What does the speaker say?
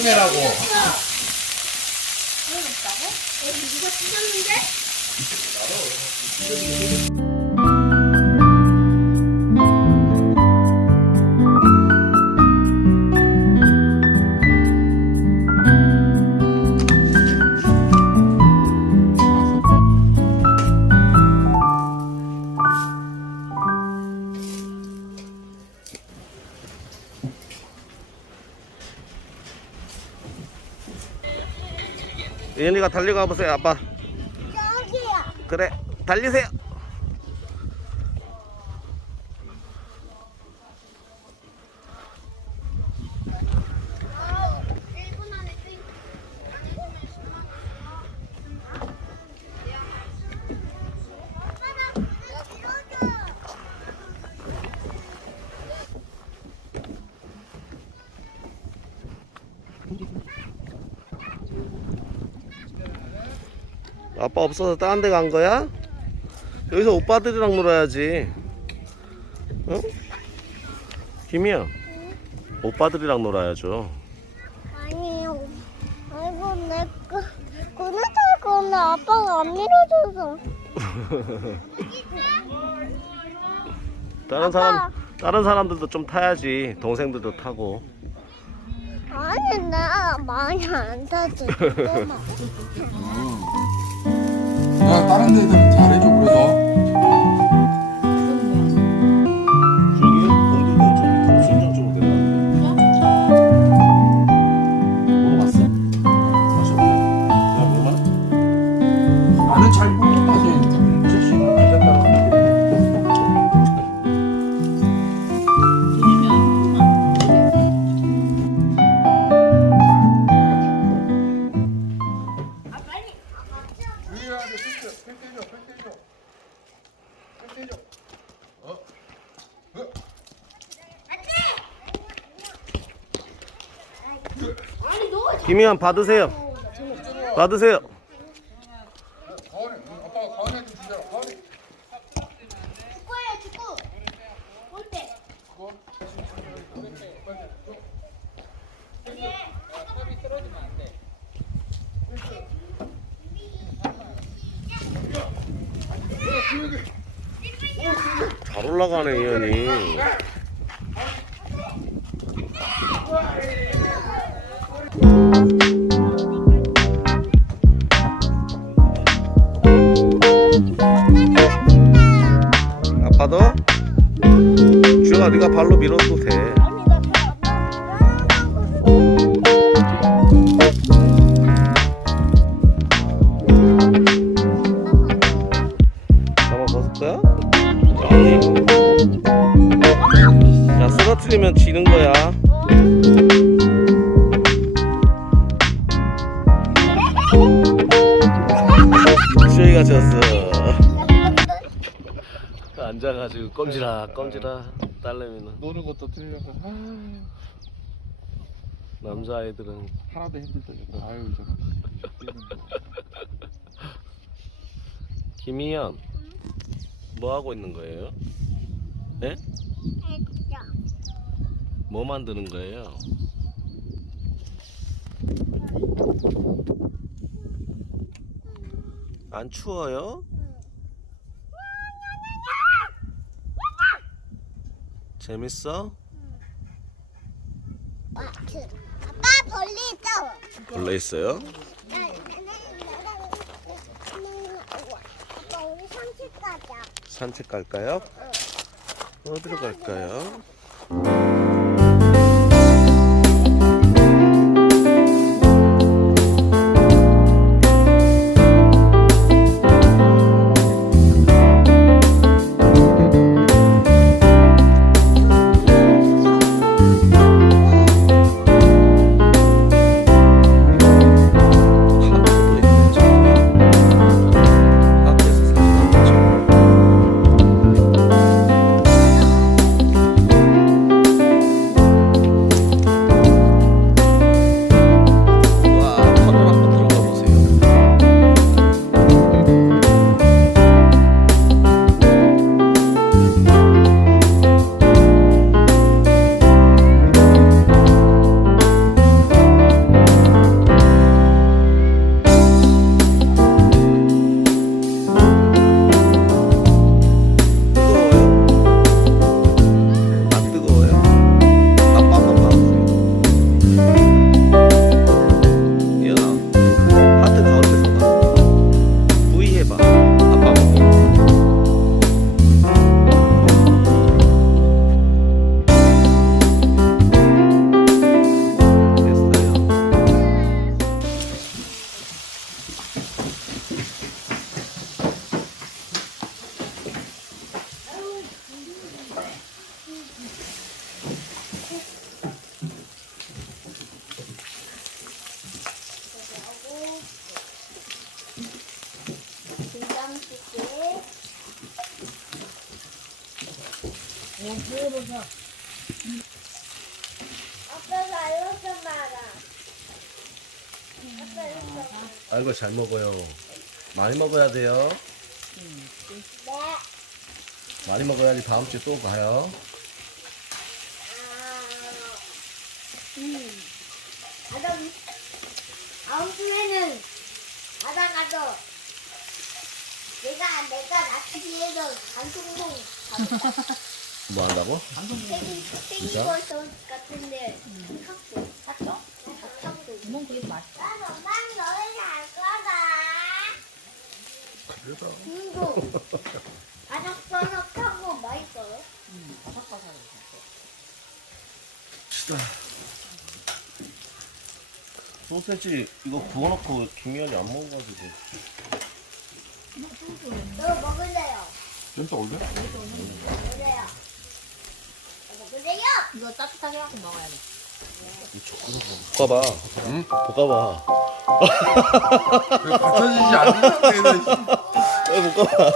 흉내라고. 없다고? 어, 누가 찢었는데? 달리고 가보세요 아빠 여기야. 그래 달리세요 아빠 없어서 다른 데 간 거야? 여기서 오빠들이랑 놀아야지 어? 김이야 오빠들이랑 놀아야죠 아니요. 아이고 내거 그네 탈 건데 아빠가 안 밀어줘서. 다른 사람 다른 사람들도 좀 타야지 동생들도 타고 아니 나 많이 안 타지. 야, 다른 데도 잘해줘, 그래서. 저기 공들도 저 밑으로 순정 쪽으로 내려갔대 먹어봤어? 맛이 어때? 야 먹어봐 나는 잘 모르는데, 제 김이한 받으세요 받으세요. 잘 올라가네 이현이 아빠도 주영아 네가 발로 밀어도 돼 가 졌어 앉아가지고 껌지락 껌지락 딸내미는 노는 것도 틀려서 아, 남자 아이들은 하나도 힘들다. 아유 저는. 김희연 뭐 하고 있는 거예요? 네? 뭐 만드는 거예요? 안 추워요? 재밌어? 아빠 벌리 있어. 벌레 있어요? 아빠 우리 산책 가자. 산책 갈까요? 어디로 갈까요? 아빠가 이렇게 말아. 아빠 말아. 아이고 잘 먹어요. 많이 먹어야 돼요. 네. 많이 먹어야지 다음 주에 또 가요. 음. 다음, 다음 주에는 바다 가서 내가, 내가 낚시해서 단풍봉 뭐 한다고? 것 같은데 샀어. 샀어? 샀어. 구멍 그게 맛있어. 난 엄마는 너를 잘 거다. 그래서 이거 바삭바삭하고 맛있어요. 음, 바삭바삭해. 시다. 소세지 이거 구워놓고 김미연이 안 먹어가지고. 너 먹을래요? 진짜 올래? 먹을래요? 먹을래요? 이거 따뜻하게 하고 먹어야 돼. 볶아봐. 응? 볶아봐. 받쳐지지 않는다. 얘는. 왜 볶아봐.